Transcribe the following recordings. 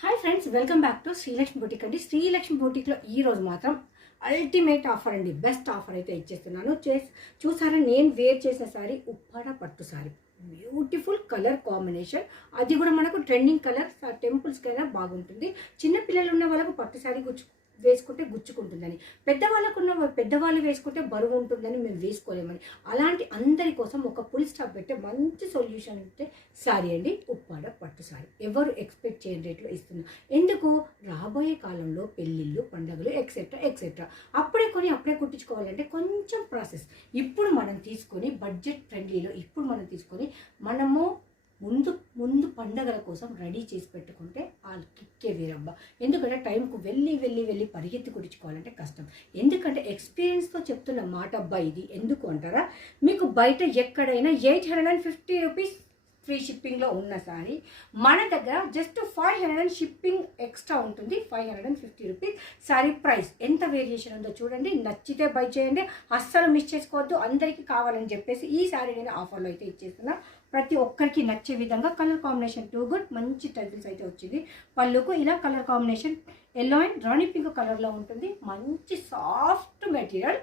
Hi friends, welcome back to Srilakshmi boutique అండి. శ్రీలక్ష్మి బొటిక్లో ఈరోజు మాత్రం అల్టిమేట్ ఆఫర్ అండి, బెస్ట్ ఆఫర్ అయితే ఇచ్చేస్తున్నాను. చూసారా, నేను వేర్ చేసిన సారీ ఉప్పాడ పట్టు సారీ, బ్యూటిఫుల్ కలర్ కాంబినేషన్. అది కూడా మనకు ట్రెండింగ్ కలర్, టెంపుల్స్కైనా బాగుంటుంది. చిన్నపిల్లలు ఉన్న వాళ్ళకు పట్టు సారీ వేసుకుంటే గుచ్చుకుంటుందని, పెద్దవాళ్ళు వేసుకుంటే బరువు ఉంటుందని మేము వేసుకోలేమని, అలాంటి అందరి కోసం ఒక ఫుల్ స్టాప్ పెట్టే మంచి సొల్యూషన్ అంటే సారీ అండి, ఉప్పాడ పట్టు సారీ. ఎవరు ఎక్స్పెక్ట్ చేయని రేట్లో ఇస్తున్నాం. ఎందుకు? రాబోయే కాలంలో పెళ్ళిళ్ళు, పండుగలు ఎక్సెట్రా ఎక్సెట్రా అప్పుడే కొని అప్పుడే కుట్టించుకోవాలంటే కొంచెం ప్రాసెస్. ఇప్పుడు మనం తీసుకొని బడ్జెట్ ఫ్రెండ్లీలో మనము ముందు పండగల కోసం రెడీ చేసి పెట్టుకుంటే వాళ్ళు కిక్కే వేరబ్బా. ఎందుకంటే టైంకు వెళ్ళి పరిగెత్తి కుట్టించుకోవాలంటే కష్టం. ఎందుకంటే ఎక్స్పీరియన్స్తో చెప్తున్న మాట అబ్బా ఇది. ఎందుకు అంటారా, మీకు బయట ఎక్కడైనా 850 రూపీస్ ఫ్రీ షిప్పింగ్లో ఉన్న సారీ మన దగ్గర జస్ట్ 500 షిప్పింగ్ ఎక్స్ట్రా ఉంటుంది. 550 రూపీస్ సారీ ప్రైస్. ఎంత వేరియేషన్ ఉందో చూడండి. నచ్చితే బై చేయండి, అస్సలు మిస్ చేసుకోవద్దు. అందరికీ కావాలని చెప్పేసి ఈ సారీ నేను ఆఫర్లో అయితే ఇచ్చేస్తున్నా. ప్రతి ఒక్కరికి నచ్చే విధంగా కలర్ కాంబినేషన్ టూ గుడ్, మంచి టైటిల్స్ అయితే వచ్చింది. పళ్ళుకు ఇలా colour combination yellow and Rani pink కలర్లో ఉంటుంది. మంచి సాఫ్ట్ మెటీరియల్,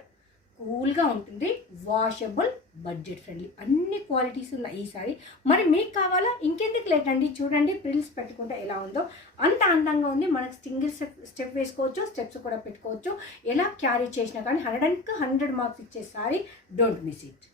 కూల్గా ఉంటుంది, వాషబుల్, బడ్జెట్ ఫ్రెండ్లీ, అన్ని క్వాలిటీస్ ఉన్న ఈ సారీ మరి మీకు కావాలా? ఇంకెందుకు లేట్ అండి, చూడండి ప్రిల్స్ పెట్టుకుంటే ఎలా ఉందో అంత అందంగా ఉంది. మనకు సింగిల్ స్టెప్ వేసుకోవచ్చు, స్టెప్స్ కూడా పెట్టుకోవచ్చు. ఎలా క్యారీ చేసినా కానీ 100కి 100 మార్క్స్ ఇచ్చే సారీ. Don't miss it.